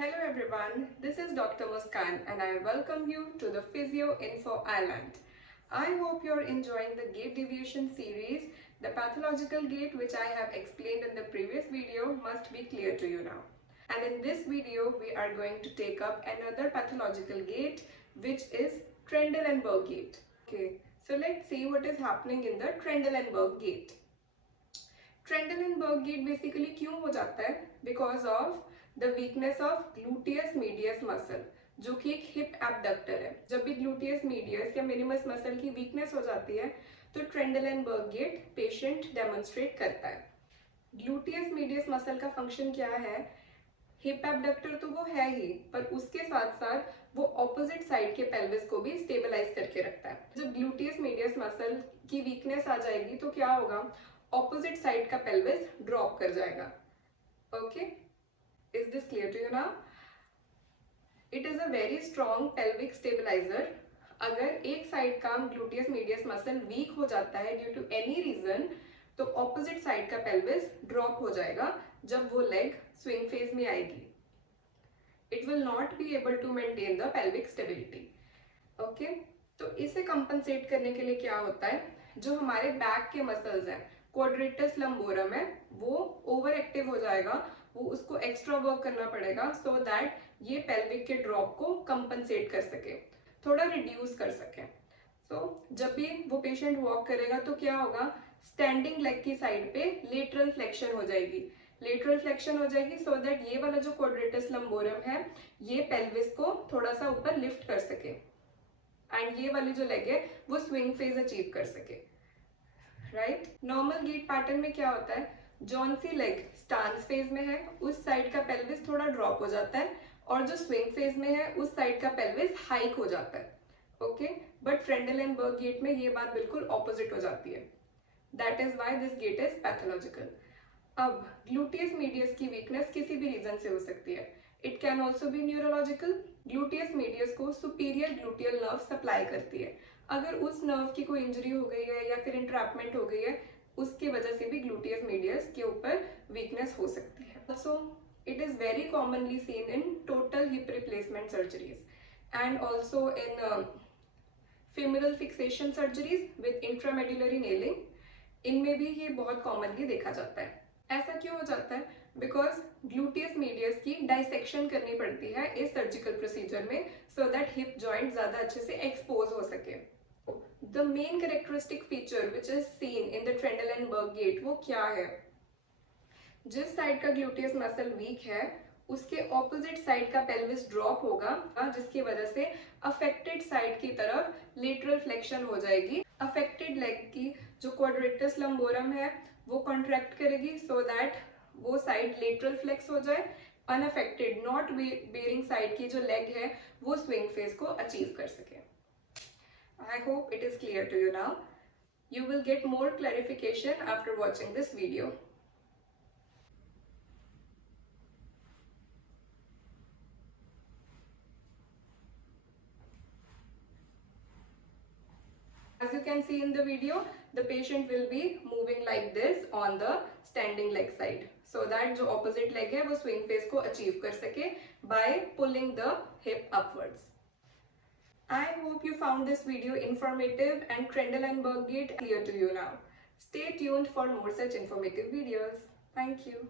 Hello everyone, this is Dr. Muskan and I welcome you to the Physio Info Island. I hope you're enjoying the gait deviation series. The pathological gait which I have explained in the previous video must be clear to you now. And in this video, we are going to take up another pathological gait which is Trendelenburg gait. Okay, so let's see what is happening in the Trendelenburg gait. Trendelenburg gait basically क्यों हो जाता है? Because of the weakness of gluteus medius muscle, जो कि एक hip abductor है. जब भी ग्लूटियस मीडियस या मिनिमस मसल की वीकनेस हो जाती है तो ट्रेंडेलेनबर्ग गेट पेशेंट डेमोन्स्ट्रेट करता है. ग्लूटियस मीडियस मसल का फंक्शन क्या है? हिप एबडक्टर तो वो है ही, पर उसके साथ साथ वो ऑपोजिट साइड के पेल्विस को भी स्टेबलाइज करके रखता है. जब ग्लूटियस मीडियस मसल की वीकनेस आ जाएगी तो क्या होगा? ऑपोजिट साइड का पेल्विस ड्रॉप कर जाएगा. Okay, Is this clear to you now? It is a very strong pelvic stabilizer. अगर एक साइड का ग्लूटियस मीडियस मसल वीक हो जाता है ड्यू टू एनी रीजन तो ऑपोजिट साइड का पेल्विस ड्रॉप हो जाएगा जब वो लेग स्विंग फेज में आएगी. It will not be able to maintain the pelvic stability. Okay, तो इसे कंपनसेट करने के लिए क्या होता है? जो हमारे बैक के मसल्स हैं, क्वाड्रेटस लंबोरम है, वो ओवर एक्टिव हो जाएगा. वो उसको एक्स्ट्रा वर्क करना पड़ेगा सो दैट ये पेल्विक के ड्रॉप को कंपनसेट कर सके, थोड़ा रिड्यूस कर सके. सो जब भी वो पेशेंट वॉक करेगा तो क्या होगा? स्टैंडिंग लेग की साइड पे लेटरल फ्लेक्शन हो जाएगी. लेटरल फ्लेक्शन हो जाएगी सो दैट ये वाला जो क्वाड्रेटस लंबोरम है ये पेल्विस को थोड़ा सा ऊपर लिफ्ट कर सके एंड ये वाली जो लेग है वो स्विंग फेज अचीव कर सके. राइट, नॉर्मल गीट पैटर्न में क्या होता है? जौन सी लेग स्टांस फेज में है उस साइड का पेल्विस थोड़ा ड्रॉप हो जाता है और जो स्विंग फेज में है उस साइड का पेल्विस हाइक हो जाता है. ओके, बट ट्रेंडेलेनबर्ग गेट में ये बात बिल्कुल ऑपोजिट हो जाती है. That is why this gait is pathological. अब ग्लूटियस मीडियस की वीकनेस किसी भी रीजन से हो सकती है. It can also be neurological. Gluteus medius को सुपीरियर ग्लूटियल नर्व सप्लाई करती है. अगर उस नर्व की कोई इंजरी हो गई है या फिर इंट्रैपमेंट हो गई है उसकी वजह से भी ग्लूटियस मीडियस के ऊपर वीकनेस हो सकती है. Also it is very commonly seen in total hip replacement surgeries and also in femoral fixation surgeries with intramedullary nailing. इनमें भी ये बहुत कॉमनली देखा जाता है. ऐसा क्यों हो जाता है? बिकॉज ग्लूटियस मीडियस की डाइसेक्शन करनी पड़ती है इस सर्जिकल प्रोसीजर में सो दैट हिप जॉइंट ज्यादा अच्छे से एक्सपोज हो सके. The main characteristic feature which is seen in the Trendelenburg gait वो क्या है? जिस साइड का ग्लूटियस मसल वीक है उसके ऑपोजिट साइड का पेल्विस ड्रॉप होगा जिसकी वजह से अफेक्टेड साइड की तरफ लेटरल फ्लेक्शन हो जाएगी. अफेक्टेड लेग की जो क्वाड्रेटस लंबोरम है वो कॉन्ट्रैक्ट करेगी सो दैट वो साइड लेटरल फ्लेक्स हो जाए. अनअफेक्टेड नॉट बेयरिंग साइड की जो लेग है वो स्विंग फेज को अचीव कर सके. I hope it is clear to you now. You will get more clarification after watching this video. As you can see in the video, the patient will be moving like this on the standing leg side so that जो opposite leg है वो swing phase को achieve कर सके by pulling the hip upwards. I hope you found this video informative and Trendelenburg gait clear to you now. Stay tuned for more such informative videos. Thank you.